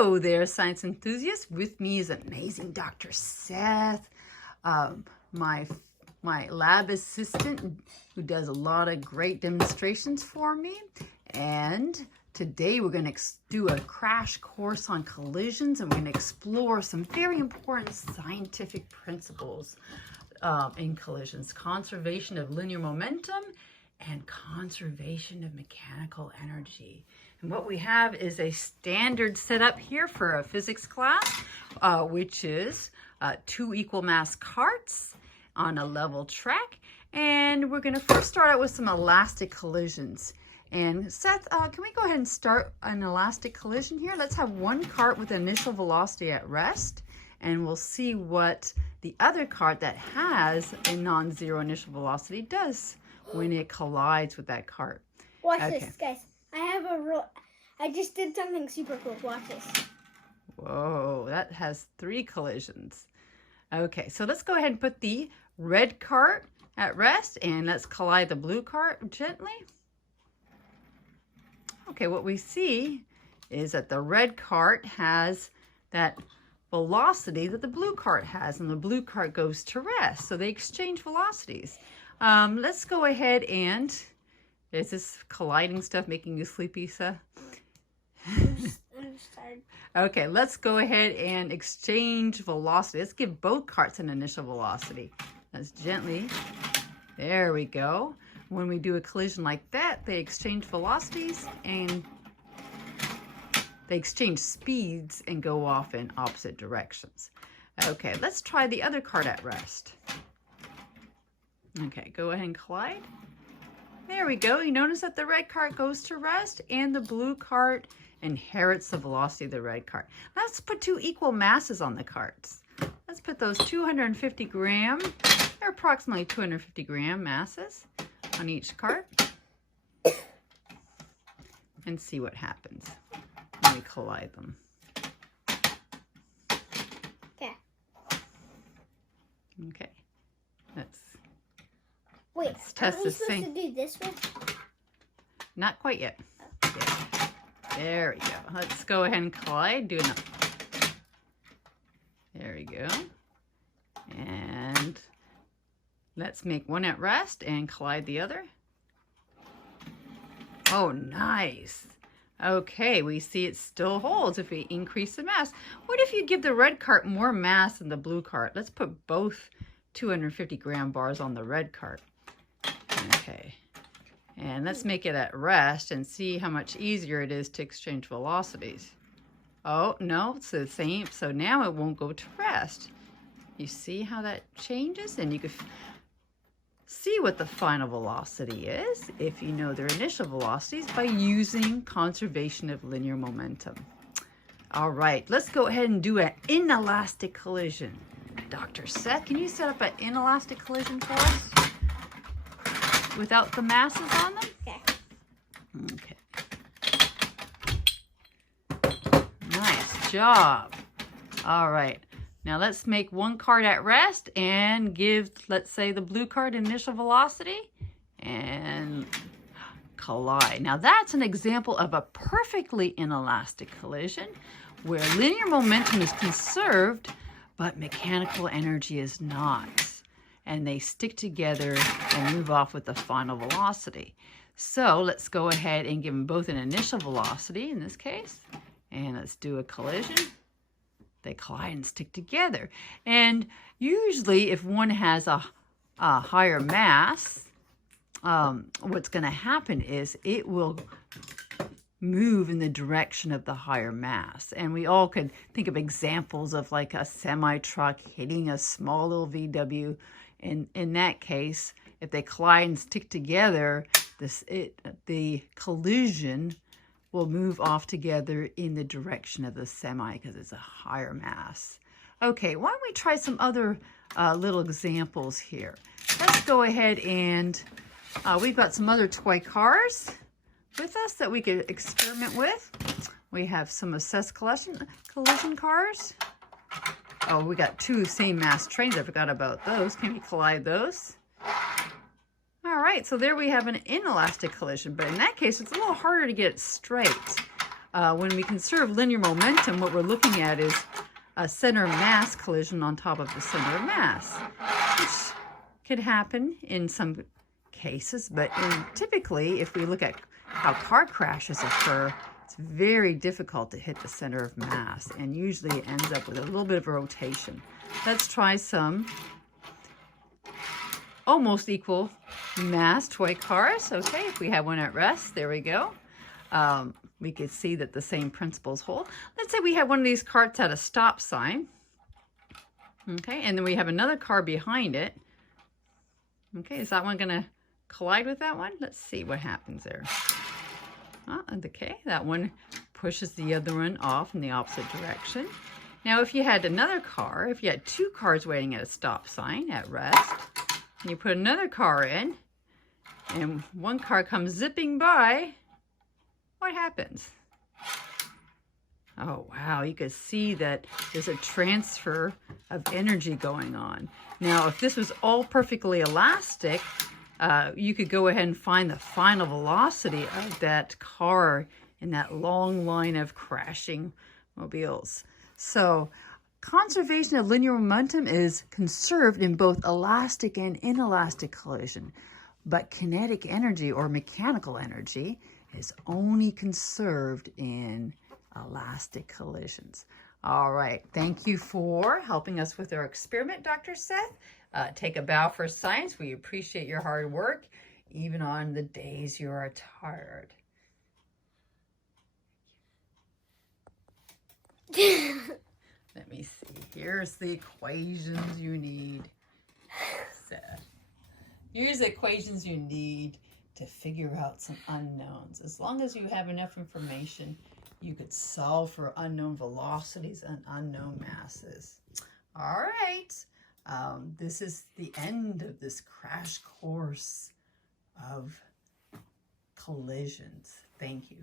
Hello there, science enthusiasts. With me is amazing Dr. Seth, my lab assistant who does a lot of great demonstrations for me. And today we're going to do a crash course on collisions, and we're going to explore some very important scientific principles in collisions: conservation of linear momentum and conservation of mechanical energy. And what we have is a standard setup here for a physics class, which is 2 equal mass carts on a level track. And we're going to first start out with some elastic collisions. And Seth, can we go ahead and start an elastic collision here? Let's have one cart with initial velocity at rest, and we'll see what the other cart that has a non-zero initial velocity does when it collides with that cart. Watch this, guys. I just did something super cool. Watch this. Whoa, that has 3 collisions. Okay, so let's go ahead and put the red cart at rest, and let's collide the blue cart gently. Okay, what we see is that the red cart has that velocity that the blue cart has, and the blue cart goes to rest. So they exchange velocities. Let's go ahead and, is this colliding stuff making you sleepy, Seth? I'm just tired. Okay, let's go ahead and exchange velocity. Let's give both carts an initial velocity. Let's gently, there we go. When we do a collision like that, they exchange velocities and they exchange speeds and go off in opposite directions. Okay, let's try the other cart at rest. Okay, go ahead and collide. There we go. You notice that the red cart goes to rest and the blue cart inherits the velocity of the red cart. Let's put 2 equal masses on the carts. Let's put those 250 gram, they're approximately 250 gram masses on each cart and see what happens when we collide them. Okay. Okay. Wait, let's test this thing. Supposed to do this one? Not quite yet. Okay. There we go. Let's go ahead and collide. Do enough. There we go. And let's make one at rest and collide the other. Oh, nice. Okay, we see it still holds if we increase the mass. What if you give the red cart more mass than the blue cart? Let's put both 250 gram bars on the red cart. Okay. And let's make it at rest and see how much easier it is to exchange velocities. Oh, no, it's the same. So now it won't go to rest. You see how that changes? And you can see what the final velocity is if you know their initial velocities by using conservation of linear momentum. All right, let's go ahead and do an inelastic collision. Dr. Seth, can you set up an inelastic collision for us without the masses on them? Okay. Okay. Nice job. All right. Now let's make one cart at rest and give, let's say, the blue cart initial velocity and collide. Now that's an example of a perfectly inelastic collision where linear momentum is conserved, but mechanical energy is not. And they stick together and move off with the final velocity. So let's go ahead and give them both an initial velocity in this case. And let's do a collision. They collide and stick together. And usually if one has a higher mass, what's going to happen is it will move in the direction of the higher mass. And we all could think of examples of like a semi-truck hitting a small little VW. In that case, if they collide and stick together, the collision will move off together in the direction of the semi because it's a higher mass. Okay, why don't we try some other little examples here? Let's go ahead and we've got some other toy cars with us that we could experiment with. We have some of Seth's collision cars. Oh, we got 2 same mass trains. I forgot about those. Can we collide those? All right, so there we have an inelastic collision, but in that case, it's a little harder to get it straight. when we conserve linear momentum, what we're looking at is a center of mass collision on top of the center of mass, which could happen in some cases, but typically, if we look at how car crashes occur, it's very difficult to hit the center of mass, and usually it ends up with a little bit of a rotation. Let's try some almost equal mass toy cars. Okay, if we have one at rest, there we go. We could see that the same principles hold. Let's say we have one of these carts at a stop sign. Okay, and then we have another car behind it. Okay, is that one going to collide with that one? Let's see what happens there. Okay, that one pushes the other one off in the opposite direction. Now, if you had another car, if you had two cars waiting at a stop sign at rest, and you put another car in, and one car comes zipping by, what happens? Oh, wow, you can see that there's a transfer of energy going on. Now, if this was all perfectly elastic, you could go ahead and find the final velocity of that car in that long line of crashing mobiles. So, conservation of linear momentum is conserved in both elastic and inelastic collision, but kinetic energy or mechanical energy is only conserved in elastic collisions. All right, thank you for helping us with our experiment, Dr. Seth. Take a bow for science. We appreciate your hard work, even on the days you are tired. Let me see. Here's the equations you need, Seth. Here's the equations you need to figure out some unknowns. As long as you have enough information, you could solve for unknown velocities and unknown masses. All right. This is the end of this crash course of collisions. Thank you.